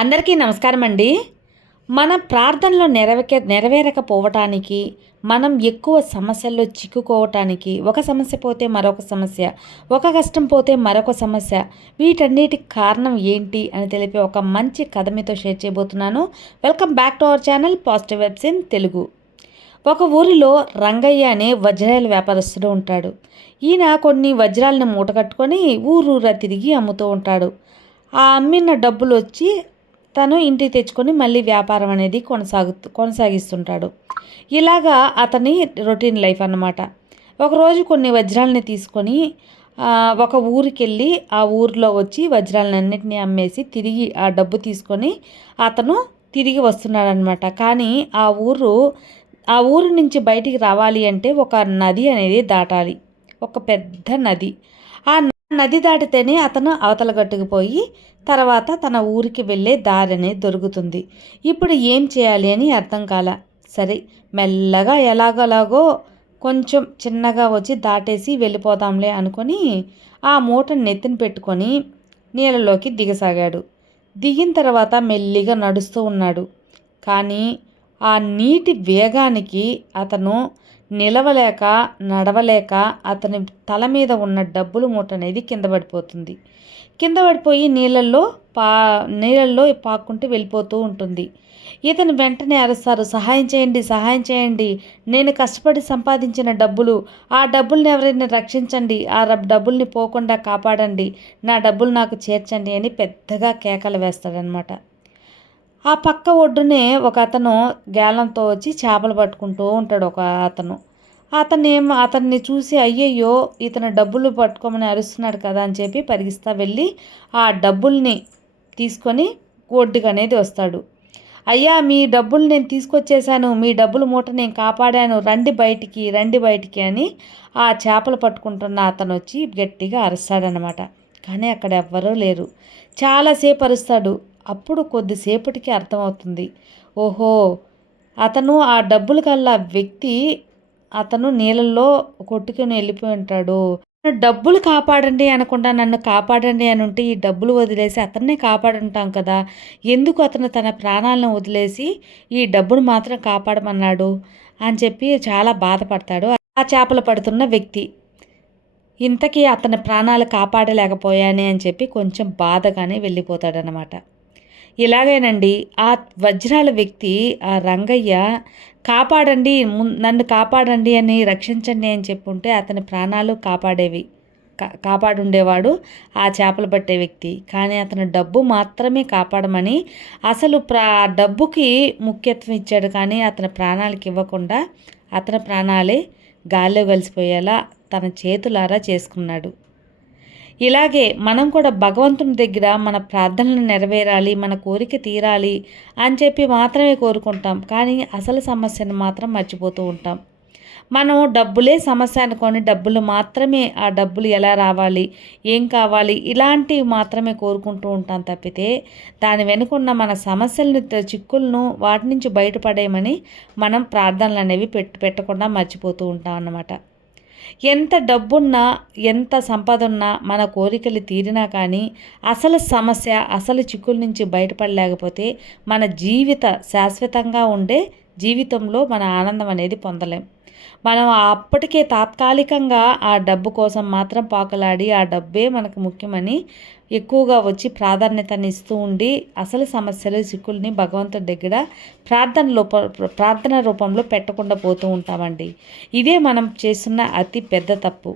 అందరికీ నమస్కారం అండి. మన ప్రార్థనలో నెరవేరకపోవటానికి, మనం ఎక్కువ సమస్యల్లో చిక్కుకోవటానికి, ఒక సమస్య పోతే మరొక సమస్య, ఒక కష్టం పోతే మరొక సమస్య, వీటన్నిటికి కారణం ఏంటి అని తెలిపే ఒక మంచి కథ మీతో షేర్ చేయబోతున్నాను. Welcome back to our channel positive webs in Telugu. ఒక ఊరిలో రంగయ్య అనే వజ్రాల వ్యాపారస్తుడు ఉంటాడు. ఈయన కొన్ని వజ్రాలను మూటకట్టుకొని ఊరూరా తిరిగి అమ్ముతూ ఉంటాడు. ఆ అమ్మిన డబ్బులు వచ్చి తను ఇంటికి తెచ్చుకొని మళ్ళీ వ్యాపారం అనేది కొనసాగిస్తుంటాడు. ఇలాగా అతని రొటీన్ లైఫ్ అన్నమాట. ఒకరోజు కొన్ని వజ్రాలని తీసుకొని ఒక ఊరికి వెళ్ళి ఆ ఊరిలో వచ్చి వజ్రాలన్నింటినీ అమ్మేసి తిరిగి ఆ డబ్బు తీసుకొని అతను తిరిగి వస్తున్నాడనమాట. కానీ ఆ ఊరు నుంచి బయటికి రావాలి అంటే ఒక నది అనేది దాటాలి, ఒక పెద్ద నది. ఆ నది దాటితేనే అతను అవతల గట్టుకు పోయి తర్వాత తన ఊరికి వెళ్ళే దారి అనేది దొరుకుతుంది. ఇప్పుడు ఏం చేయాలి అని అర్థం కాల. సరే, మెల్లగా ఎలాగోలాగో కొంచెం చిన్నగా వచ్చి దాటేసి వెళ్ళిపోదాంలే అనుకొని ఆ మూటను నెత్తిన పెట్టుకొని నీళ్ళలోకి దిగసాగాడు. దిగిన తర్వాత మెల్లిగా నడుస్తూ ఉన్నాడు. కానీ ఆ నీటి వేగానికి అతను నిలవలేక నడవలేక అతని తల మీద ఉన్న డబ్బుల మూట అనేది కింద పడిపోతుంది. కింద పడిపోయి నీళ్ళల్లో పాక్కుంటూ వెళ్ళిపోతూ ఉంటుంది. ఇతను వెంటనే అరుస్తారు, సహాయం చేయండి, సహాయం చేయండి, నేను కష్టపడి సంపాదించిన డబ్బులు, ఆ డబ్బుల్ని ఎవరైనా రక్షించండి, ఆ డబ్బుల్ని పోకుండా కాపాడండి, నా డబ్బులు నాకు చేర్చండి అని పెద్దగా కేకలు వేస్తాడనమాట. ఆ పక్క ఒడ్డునే ఒక అతను గేలంతో వచ్చి చేపలు పట్టుకుంటూ ఉంటాడు. అతన్ని చూసి అయ్యయ్యో ఇతను డబ్బులు పట్టుకోమని అరుస్తున్నాడు కదా అని చెప్పి పరిగిస్తా వెళ్ళి ఆ డబ్బుల్ని తీసుకొని ఒడ్డుకు అనేది వస్తాడు. అయ్యా, మీ డబ్బులు నేను తీసుకొచ్చేసాను, మీ డబ్బుల మూట నేను కాపాడాను, రండి బయటికి, రండి బయటికి అని ఆ చేపలు పట్టుకుంటున్న అతను వచ్చి గట్టిగా అరుస్తాడనమాట. కానీ అక్కడ ఎవ్వరూ లేరు. చాలాసేపు అరుస్తాడు. అప్పుడు కొద్దిసేపటికి అర్థమవుతుంది, ఓహో, అతను ఆ డబ్బులు కల్లా వ్యక్తి అతను నీళ్ళల్లో కొట్టుకుని వెళ్ళిపోయి ఉంటాడు. డబ్బులు కాపాడండి అనకుండా నన్ను కాపాడండి అని ఉంటే ఈ డబ్బులు వదిలేసి అతన్నే కాపాడుంటాం కదా, ఎందుకు అతను తన ప్రాణాలను వదిలేసి ఈ డబ్బును మాత్రం కాపాడమన్నాడు అని చెప్పి చాలా బాధపడతాడు ఆ చేపలు పడుతున్న వ్యక్తి. ఇంతకీ అతని ప్రాణాలు కాపాడలేకపోయానే అని చెప్పి కొంచెం బాధగానే వెళ్ళిపోతాడనమాట. ఇలాగేనండి ఆ వజ్రాల వ్యక్తి, ఆ రంగయ్య, కాపాడండి, నన్ను కాపాడండి అని, రక్షించండి అని చెప్పుంటే అతని ప్రాణాలు కాపాడుండేవాడు ఆ చేపలు పట్టే వ్యక్తి. కానీ అతను డబ్బు మాత్రమే కాపాడమని అసలు డబ్బుకి ముఖ్యత్వం ఇచ్చాడు. కానీ అతని ప్రాణాలకి ఇవ్వకుండా అతని ప్రాణాలే గాల్లో కలిసిపోయేలా తన చేతులారా చేసుకున్నాడు. ఇలాగే మనం కూడా భగవంతుని దగ్గర మన ప్రార్థనలు నెరవేరాలి, మన కోరిక తీరాలి అని చెప్పి మాత్రమే కోరుకుంటాం. కానీ అసలు సమస్యను మాత్రం మర్చిపోతూ ఉంటాం. మనం డబ్బులే సమస్య అనుకొని డబ్బులు మాత్రమే, ఆ డబ్బులు ఎలా రావాలి, ఏం కావాలి, ఇలాంటివి మాత్రమే కోరుకుంటూ ఉంటాం తప్పితే దాని వెనుకున్న మన సమస్యలను, చిక్కులను, వాటి నుంచి బయటపడేయమని మనం ప్రార్థనలు అనేవి పెట్టకుండా మర్చిపోతూ ఉంటాం అన్నమాట. ఎంత డబ్బున్నా, ఎంత సంపద ఉన్నా, మన కోరికలు తీరినా కానీ అసలు సమస్య, అసలు చిక్కుల నుంచి బయటపడలేకపోతే మన శాశ్వతంగా ఉండే జీవితంలో మన ఆనందం అనేది పొందలేం. మనం అప్పటికే తాత్కాలికంగా ఆ డబ్బు కోసం మాత్రం పాకులాడి ఆ డబ్బే మనకు ముఖ్యమని ఎక్కువగా వచ్చి ప్రాధాన్యతని ఇస్తూ ఉండి అసలు సమస్యలు, చిక్కుల్ని భగవంతుడి దగ్గర ప్రార్థన రూపంలో పెట్టకుండా పోతూ ఉంటామండి. ఇదే మనం చేస్తున్న అతి పెద్ద తప్పు.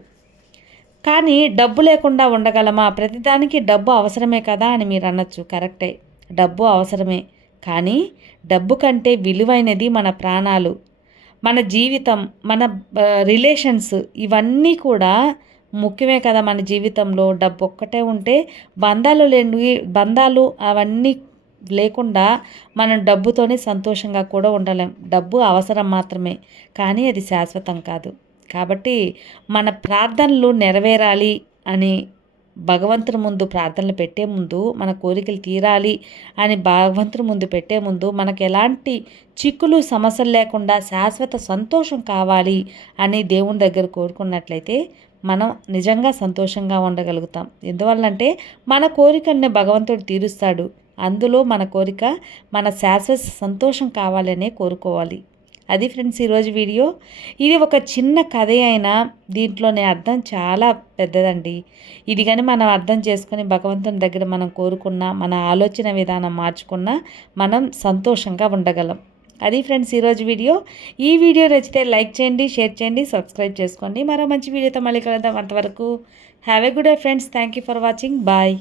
కానీ డబ్బు లేకుండా ఉండగలమా? ప్రతిదానికి డబ్బు అవసరమే కదా అని మీరు అనొచ్చు. కరెక్టే, డబ్బు అవసరమే. కానీ డబ్బు కంటే విలువైనది మన ప్రాణాలు, మన జీవితం, మన రిలేషన్స్, ఇవన్నీ కూడా ముఖ్యమే కదా మన జీవితంలో. డబ్బు ఒక్కటే ఉంటే బంధాలు అవన్నీ లేకుండా మనం డబ్బుతోనే సంతోషంగా కూడా ఉండలేం. డబ్బు అవసరం మాత్రమే, కానీ అది శాశ్వతం కాదు. కాబట్టి మన ప్రార్థనలు నెరవేరాలి అని భగవంతుని ముందు ప్రార్థనలు పెట్టే ముందు, మన కోరికలు తీరాలి అని భగవంతుని ముందు పెట్టే ముందు, మనకు ఎలాంటి చిక్కులు, సమస్యలు లేకుండా శాశ్వత సంతోషం కావాలి అని దేవుని దగ్గర కోరుకున్నట్లయితే మనం నిజంగా సంతోషంగా ఉండగలుగుతాం. ఎందువల్లంటే మన కోరికల్ని భగవంతుడు తీరుస్తాడు. అందులో మన కోరిక మన శాశ్వత సంతోషం కావాలనే కోరుకోవాలి. అది ఫ్రెండ్స్ ఈరోజు వీడియో. ఇది ఒక చిన్న కథ అయినా దీంట్లోనే అర్థం చాలా పెద్దదండి. ఇది కానీ మనం అర్థం చేసుకొని భగవంతుని దగ్గర మనం కోరుకున్న, మన ఆలోచన విధానం మార్చుకున్న మనం సంతోషంగా ఉండగలం. అది ఫ్రెండ్స్ ఈరోజు వీడియో. ఈ వీడియో నచ్చితే లైక్ చేయండి, షేర్ చేయండి, సబ్స్క్రైబ్ చేసుకోండి. మరో మంచి వీడియోతో మళ్ళీ కలుద్దాం. అంతవరకు have a good day friends. Thank you for watching. Bye.